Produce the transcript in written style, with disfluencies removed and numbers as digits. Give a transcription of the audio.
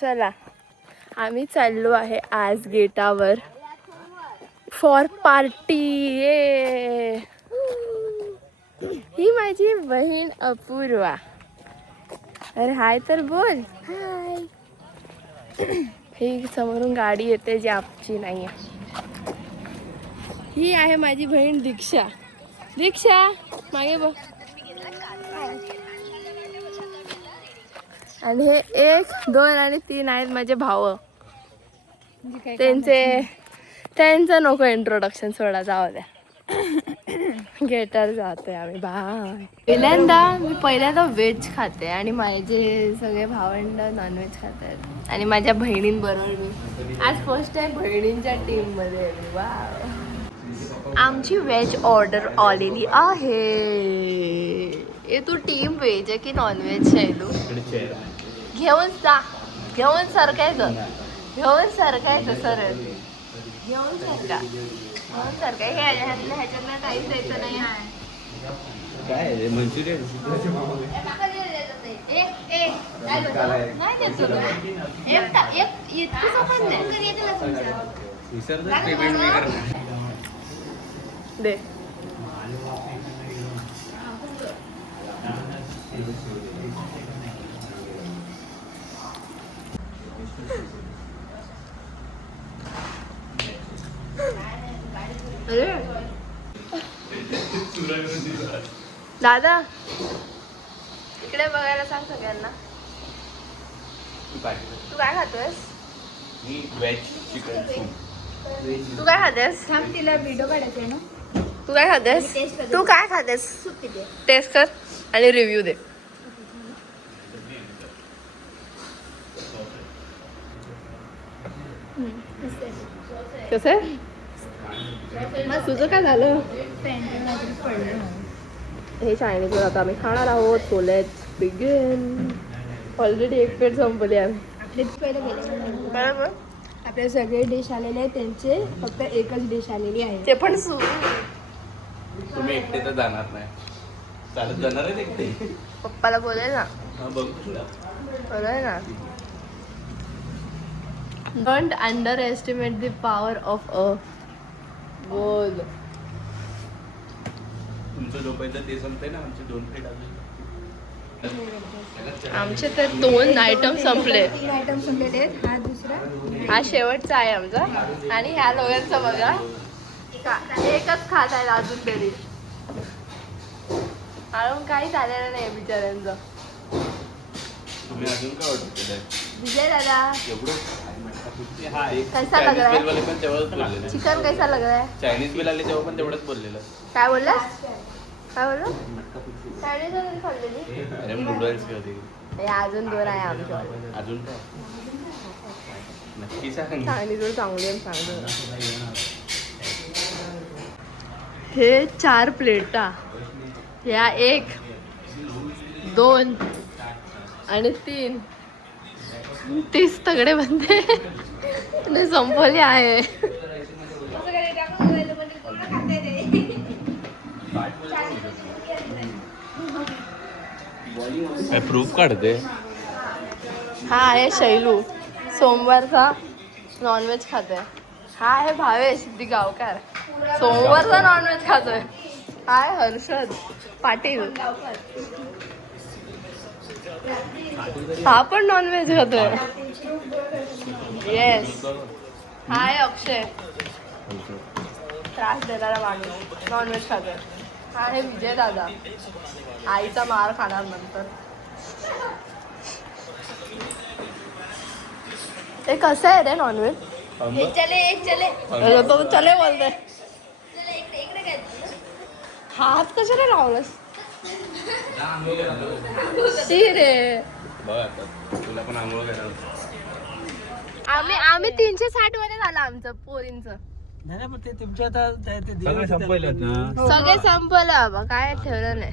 चला आम्ही चाललो आहे आज गेटावर फॉर पार्टी. ही माझी बहीण अपूर्वा. अरे हाय तर बोल. हाय. ही समोरून गाडी येते जी आमची नाही आहे. ही आहे माझी बहीण दीक्षा. दीक्षा मागे बघ. आणि हे 1, 2 आणि 3 आहेत माझे भाऊ. त्यांचं नको इंट्रोडक्शन, सोडा जाऊ द्या. गेटर जातोय आम्ही. बाय. पहिल्यांदा व्हेज खाते आणि माझे सगळे भावंड नॉनव्हेज खातात आणि माझ्या बहिणींबरोबर मी आज फर्स्ट टाइम बहिणींच्या टीम मध्ये. वाव. आमची व्हेज ऑर्डर आलेली आहे. ए तू टीम व्हेज आहे की नॉनव्हेज आहे? तू घेऊन जा. घेऊन सरकायचं सरळ. घेऊन सरका. ह्याच्यातनं काहीच द्यायचं नाही. काय मंचुरियन दे. दादा इकडे बघायला सांग सगळ्यांना. तू काय खातोयस? तू काय खातेस? सांग तिला व्हिडिओ काढायचा आहे ना. तू काय खातेस? तू काय खातेस? टेस्ट कर आणि रिव्ह्यू दे. कसं तुझं काय झालं? हे चायनीज आता आम्ही खाणार आहोत. So let's begin. ऑलरेडी एक प्लेट संपली आम्ही. आपले पहिले गेले बरोबर. आपले सगळे डिश आलेले आहेत, त्यांचे फक्त एकच डिश आलेली आहे. ते पण तुम्ही एकटे तर जाणार नाही. चालत जाणार आहे एकटे. पप्पाला बोलाय ना. बोलाय ना. Don't underestimate the power of a बोल. तुमचं झोपायचं ते संपतंय ना. आमचे 2 प्लेट अजून. आमचे तर 2 आयटम संपले. 3 आयटम संपलेले आहेत. हा दुसरा, हा शेवटचा आहे आमचा. आणि ह्या लोकांचा बघा एकच खात आहे अजून तरी. अजून काही झालेलं नाही बिचाऱ्यांचं. तुम्ही अजून काय ऑर्डर केलंय? विजय दादा कैसा लग रहा है? पण तेवढंच बोललेलं. चिकन कैसा लग रहा है? चायनीज बिल आले तेव्हा पण तेवढंच बोललेलं. काय बोललास? काय बोललो? चायनीज वगैरे खाल्लेली. अरे नूडल्स होते. हे अजून 2 आहे आमच्या. अजून काय नक्की सांग. चायनीज वर चांगली आहे सांगतो. हे 4 प्लेटा. ह्या 1, 2 आणि 3. 30 तगडे बनते. संपवली आहे. प्रूफ काढते. हा आहे शैलू, सोमवारचा नॉनव्हेज खातोय. हा आहे भावेश गावकार, सोमवारचा नॉनव्हेज खातोय. हा आहे हर्षद पाटील, हा पण नॉनव्हेज खातोय. येस. हा आहे अक्षय, त्रास देणारा माणूस, नॉनव्हेज खातोय. हा आहे विजय दादा, आईचा मार खाणार नंतर. ते कसं आहे रे नॉनव्हेज? तो चले बोलतोय. हात कशाला लावलंस? रे तुला पण आंघोळ करायला. आम्ही 360 मध्ये झालं आमचं पोरींचं. नाही मग ते तुमच्या आता सगळे संपवलेत ना. सगळे संपलं बाबा, काय ठेवलं नाही.